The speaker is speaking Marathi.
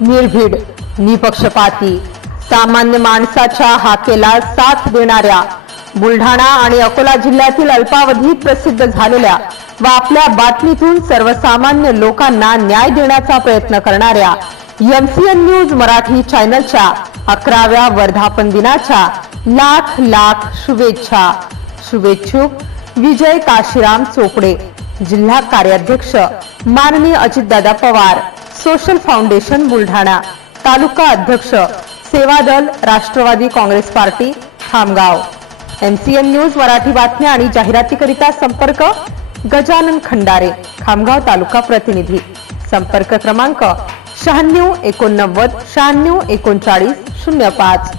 निर्भीड, निपक्षपाती, सामान्य माणसाच्या हाकेला साथ देणाऱ्या, बुलढाणा आणि अकोला जिल्ह्यातील अल्पावधीत प्रसिद्ध झालेल्या व आपल्या बातमीतून सर्वसामान्य लोकांना न्याय देण्याचा प्रयत्न करणाऱ्या MCN न्यूज मराठी चॅनलच्या 11व्या वर्धापन दिनाच्या लाख लाख शुभेच्छा। शुभेच्छुक विजय काशीराम चोपडे, जिल्हा कार्याध्यक्ष माननीय अजितदादा पवार, सोशल फाउंडेशन बुलढाणा, तालुका अध्यक्ष सेवादल राष्ट्रवादी Congress party Khamgaon. MCN news Marathi बातम्या आणि जाहिरातीकरिता संपर्क गजानन खंडारे, खामगाव तालुका प्रतिनिधी। संपर्क क्रमांक 96 89 96 39 05।